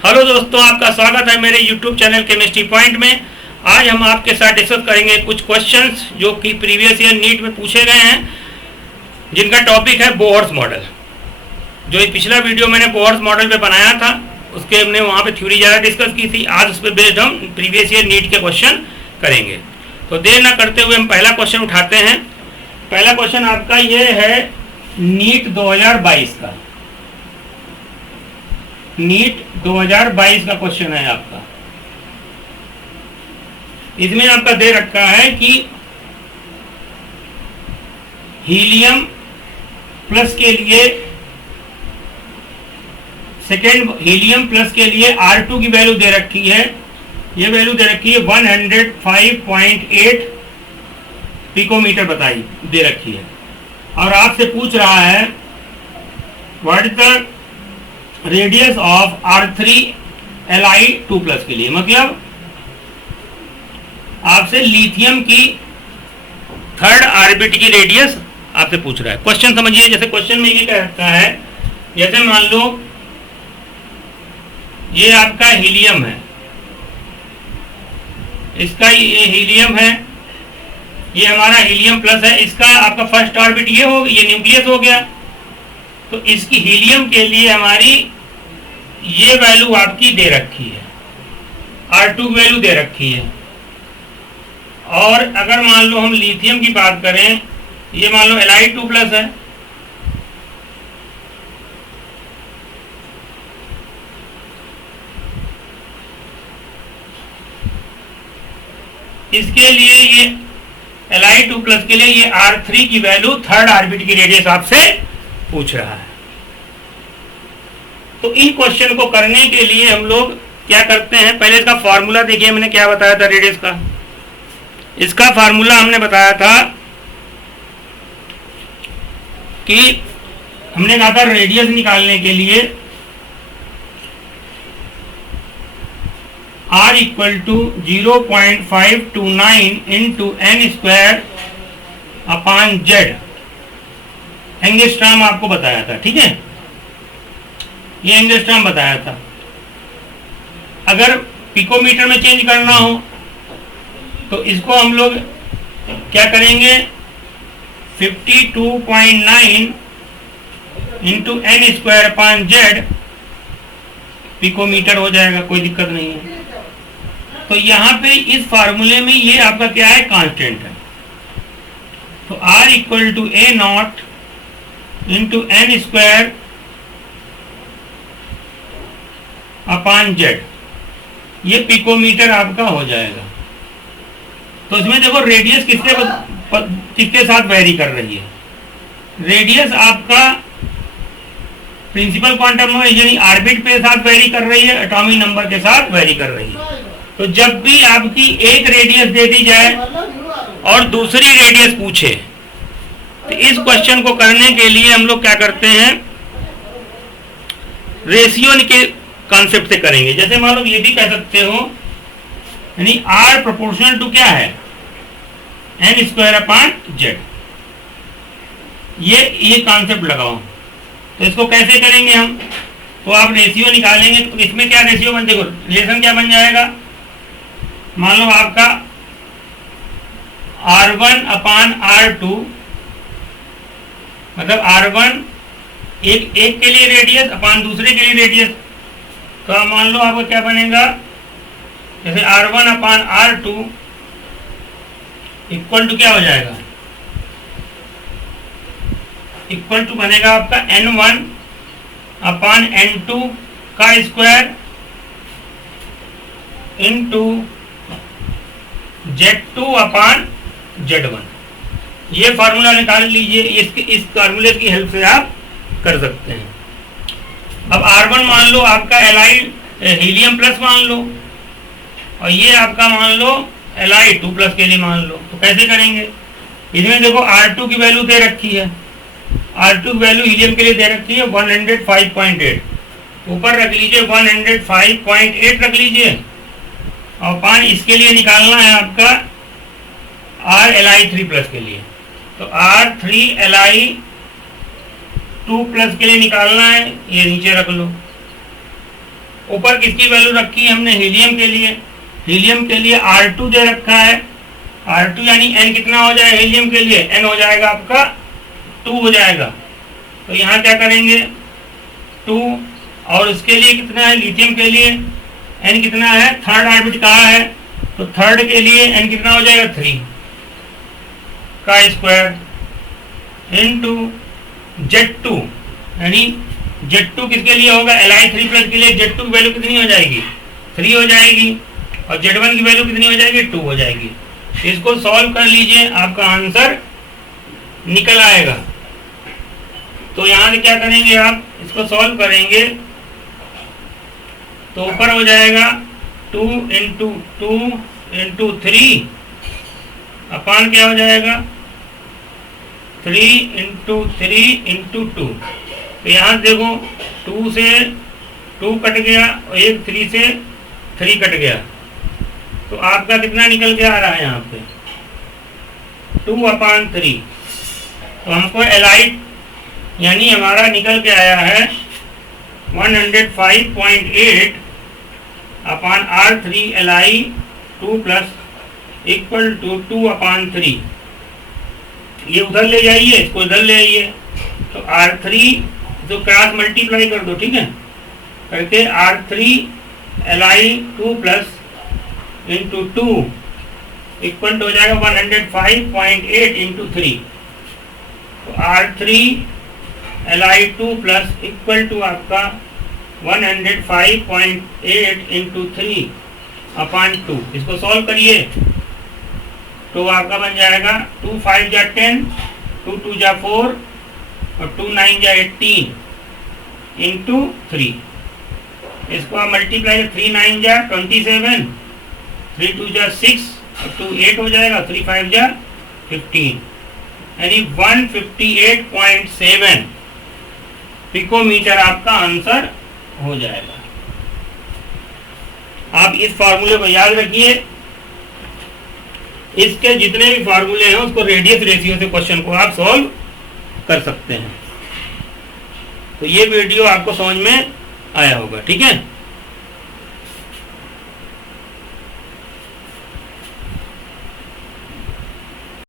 Hello दोस्तों, आपका स्वागत है मेरे YouTube चैनल केमिस्ट्री पॉइंट में। आज हम आपके साथ डिस्कस करेंगे कुछ क्वेश्चंस जो कि प्रीवियस ईयर नीट में पूछे गए हैं, जिनका टॉपिक है बोहर्स मॉडल। जो पिछला वीडियो मैंने बोहर्स मॉडल पे बनाया था, उसके हमने वहाँ पे थ्योरी ज़्यादा डिस्कस की थी। आज उस पर बेस्ड हम प्रीवियस ईयर नीट के क्वेश्चन करेंगे। तो देर ना करते हुए हम पहला क्वेश्चन उठाते हैं। पहला क्वेश्चन आपका ये है नीट 2022 का। नीट 2022 का क्वेश्चन है आपका। इसमें आपका दे रखा है कि हीलियम प्लस के लिए हीलियम प्लस के लिए R2 की वैल्यू दे रखी है। ये वैल्यू दे रखी है 105.8 पिकोमीटर बताई दे रखी है, और आपसे पूछ रहा है what is the radius of R3Li2+ के लिए। मतलब आपसे लिथियम की थर्ड ऑर्बिट की रेडियस आपसे पूछ रहा है। क्वेश्चन समझिए। जैसे क्वेश्चन में ये कहता है, जैसे मान लो ये आपका हीलियम है, इसका ये हीलियम है, ये हमारा हीलियम प्लस है, इसका आपका फर्स्ट ऑर्बिट ये हो, ये न्यूक्लियस हो गया। तो इसकी हीलियम के लिए हमारी ये वैल्यू आपकी दे रखी है, R2 वैल्यू दे रखी है। और अगर मान लो हम लिथियम की बात करें, ये मान लो Li2+ है, इसके लिए ये Li2+ के लिए ये R3 की वैल्यू थर्ड ऑर्बिट की रेडियस आपसे पूछ रहा है। तो इन क्वेश्चन को करने के लिए हम लोग क्या करते हैं, पहले इसका फॉर्मूला देखिए। मैंने क्या बताया था रेडियस का। इसका फॉर्मूला हमने बताया था कि हमने कहा था रेडियस निकालने के लिए R = 0.529 × n² एंगस्ट्रॉम आपको बताया था। ठीक है, ये एंगस्ट्रॉम बताया था। अगर पिकोमीटर में चेंज करना हो तो इसको हम लोग क्या करेंगे, 52.9 × n² पिकोमीटर हो जाएगा, कोई दिक्कत नहीं है। तो यहाँ पे इस फार्मूले में ये आपका क्या है, कांस्टेंट है। तो R = A0 × n²/z, ये पिकोमीटर आपका हो जाएगा। तो इसमें देखो रेडियस किसके साथ वेरी कर रही है। रेडियस आपका प्रिंसिपल क्वांटम नंबर यानी ऑर्बिट पे साथ वेरी कर रही है, एटॉमिक नंबर के साथ वेरी कर रही है। तो जब भी आपकी एक रेडियस दे दी जाए और दूसरी रेडियस पूछे, तो इस क्वेश्चन को करने के लिए हम लोग क्या करते हैं, रेशियो के कॉन्सेप्ट से करेंगे। जैसे मान लो ये भी कह सकते हो, यानी R प्रोपोर्शनल टू क्या है, n²/z। ये कॉन्सेप्ट लगाओ। तो इसको कैसे करेंगे हम, तो आप रेशियो निकालेंगे। तो इसमें क्या रेशियो बन, देखो रिलेशन क्या बन जाएगा। मान लो आपका R1/R2, मतलब R1 एक के लिए रेडियस अपान दूसरे के लिए रेडियस। तो मान लो आपका क्या बनेगा, जैसे R1/R2 इक्वल टू क्या हो जाएगा, इक्वल टू बनेगा आपका N1/N2 का स्क्वायर × Z2/Z1। ये फार्मूला निकाल लीजिए। इस फार्मूले की हेल्प से आप कर सकते हैं। अब R1 मान लो आपका हीलियम प्लस मान लो, और ये आपका मान लो Li2+ के लिए मान लो। तो कैसे करेंगे, इसमें देखो R2 की वैल्यू दे रखी है, R2 की वैल्यू हीलियम के लिए दे रखी है 105.8। ऊपर रख लीजिए 105.8 रख लीजिए, और पान इसके लिए निकालना है आपका Li3+ के लिए। तो R3Li2+ के लिए निकालना है, ये नीचे रख लो। ऊपर किसकी वैल्यू रखी है हमने? हीलियम के लिए। हीलियम के लिए R2 दे रखा है। R2 यानी N कितना हो जाएगा हीलियम के लिए? N हो जाएगा आपका 2 हो जाएगा। तो यहाँ क्या करेंगे? 2। और उसके लिए कितना है? लिथियम के लिए N कितना है? थर्ड ऑर्बिट कहाँ है? तो थर्ड के लिए N कितना हो जाएगा? 3 का स्क्वायर इनटू Z2, यानी Z2 किसके लिए होगा? Li3+ के लिए Z2 की वैल्यू कितनी हो जाएगी? 3 हो जाएगी। और Z1 की वैल्यू कितनी हो जाएगी? 2 हो जाएगी। इसको सॉल्व कर लीजिए, आपका आंसर निकल आएगा। तो यहाँ से क्या करेंगे आप? इसको सॉल्व करेंगे तो ऊपर हो जाएगा 2 × 2 × 3 अपान क्या हो जाएगा? 3 × 3 × 2। तो यहाँ देखो 2 से 2 कट गया और एक 3 से 3 कट गया। तो आपका कितना निकल के आ रहा है यहाँ पे? 2/3। तो हमको Li यानी हमारा निकल के आया है 105.8 अपान R3 Li2+ इक्वल टू 2/3। ये उधर ले जाइए, इसको इधर ले आइए। तो R3 तो क्रॉस मल्टीप्लाई कर दो, ठीक है? करके R3 Li2+ × 2 इक्वल टू हो जाएगा 105.8 × 3। तो R3 Li2+ इक्वल टू आपका 105.8 × 3/2। इसको सॉल्व करिए तो आपका बन जाएगा 2 × 5 = 10, 2 × 2 = 4 और 2 × 9 = 18 × 3। इसको आप मल्टीप्लाई 3 × 9 = 27, 3 × 2 = 6 और 2 8 हो जाएगा, 3 × 5 = 15, यानी 158.7 पिकोमीटर आपका आंसर हो जाएगा। आप इस फार्मूले को याद रखिए। इसके जितने भी फार्मूले हैं उसको रेडियस रेशियो से क्वेश्चन को आप सॉल्व कर सकते हैं। तो ये वीडियो आपको समझ में आया होगा, ठीक है।